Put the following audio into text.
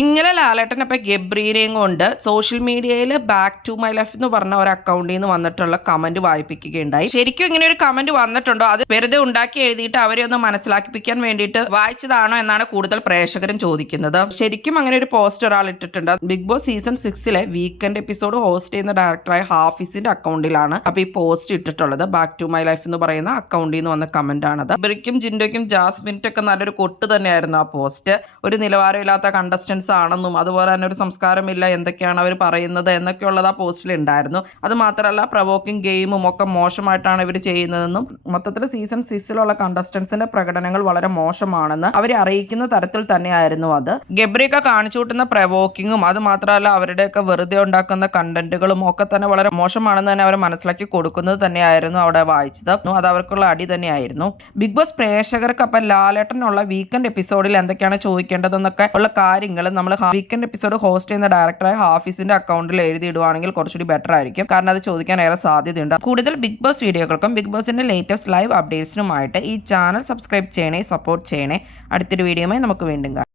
ഇന്നലെ ലാലേട്ടൻ അപ്പം ഗബ്രീനെയും കൊണ്ട് സോഷ്യൽ മീഡിയയിൽ ബാക്ക് ടു മൈ ലൈഫ് എന്ന് പറഞ്ഞ ഒരു അക്കൗണ്ടിൽ നിന്ന് വന്നിട്ടുള്ള കമന്റ് വായിപ്പിക്കുകയുണ്ടായി. ശരിക്കും ഇങ്ങനെ ഒരു കമന്റ് വന്നിട്ടുണ്ടോ, അത് വെറുതെ ഉണ്ടാക്കി എഴുതിയിട്ട് അവരെ ഒന്ന് മനസ്സിലാക്കിപ്പിക്കാൻ വേണ്ടിയിട്ട് വായിച്ചതാണോ എന്നാണ് കൂടുതൽ പ്രേക്ഷകരും ചോദിക്കുന്നത്. ശരിക്കും അങ്ങനെ ഒരു പോസ്റ്റ് ഒരാൾ ഇട്ടിട്ടുണ്ട്. Bigg Boss season 6 weekend episode host ചെയ്യുന്ന ഡയറക്ടറായ ഹാഫിസിന്റെ അക്കൗണ്ടിലാണ് അപ്പൊ ഈ പോസ്റ്റ് ഇട്ടിട്ടുള്ളത്. ബാക്ക് ടു മൈ ലൈഫ് എന്ന് പറയുന്ന അക്കൗണ്ടിൽ നിന്ന് വന്ന കമന്റ് ആണത്. ബ്രിക്കും ജിൻഡോയ്ക്കും ജാസ്മിനും ഒക്കെ നല്ലൊരു കൊട്ട് തന്നെയായിരുന്നു ആ പോസ്റ്റ്. ഒരു നിലവാരമില്ലാത്ത കണ്ടസ്റ്റൻസ് ആണെന്നും അതുപോലെ തന്നെ ഒരു സംസ്കാരമില്ല എന്തൊക്കെയാണ് അവർ പറയുന്നത് എന്നൊക്കെയുള്ളത് ആ പോസ്റ്റിൽ ഉണ്ടായിരുന്നു. അത് മാത്രമല്ല പ്രവോക്കിംഗ് ഗെയിമും ഒക്കെ മോശമായിട്ടാണ് ഇവർ ചെയ്യുന്നതെന്നും മൊത്തത്തിൽ സീസൺ 6 കണ്ടസ്റ്റൻസിന്റെ പ്രകടനങ്ങൾ വളരെ മോശമാണെന്ന് അവരെ അറിയിക്കുന്ന തരത്തിൽ തന്നെയായിരുന്നു അത്. ഗബ്രിയൊക്കെ കാണിച്ചു കൂട്ടുന്ന പ്രവോക്കിങ്ങും അത് മാത്രമല്ല അവരുടെയൊക്കെ വെറുതെ ഉണ്ടാക്കുന്ന കണ്ടന്റുകളും ഒക്കെ തന്നെ വളരെ മോശമാണെന്ന് തന്നെ അവർ മനസ്സിലാക്കി കൊടുക്കുന്നത് തന്നെയായിരുന്നു അവിടെ വായിച്ചത്. അത് അവർക്കുള്ള അടി തന്നെയായിരുന്നു. ബിഗ് ബോസ് പ്രേക്ഷകർക്ക് അപ്പം ലാലേട്ടനുള്ള വീക്കെൻഡ് എപ്പിസോഡിൽ എന്തൊക്കെയാണ് ചോദിക്കേണ്ടതെന്നൊക്കെ ഉള്ള കാര്യങ്ങൾ നമ്മൾ വീക്കെൻഡ് എപ്പിസോഡ് ഹോസ്റ്റ് ചെയ്യുന്ന ഡയറക്ടറായ ഹാഫിസിന്റെ അക്കൗണ്ടിൽ എഴുതിയിടുവാണെങ്കിൽ കുറച്ചുകൂടി ബെറ്റർ ആയിരിക്കും. കാരണം അത് ചോദിക്കാൻ ഏറെ സാധ്യതയുണ്ട്. കൂടുതൽ ബിഗ് ബോസ് വീഡിയോകൾക്കും ബിഗ് ബോസിന്റെ ലേറ്റസ്റ്റ് ലൈവ് അപ്ഡേറ്റ്സിനുമായിട്ട് ഈ ചാനൽ സബ്സ്ക്രൈബ് ചെയ്യണേ, സപ്പോർട്ട് ചെയ്യണേ. അടുത്തൊരു വീഡിയോയുമായി നമുക്ക് വീണ്ടും കാണാം.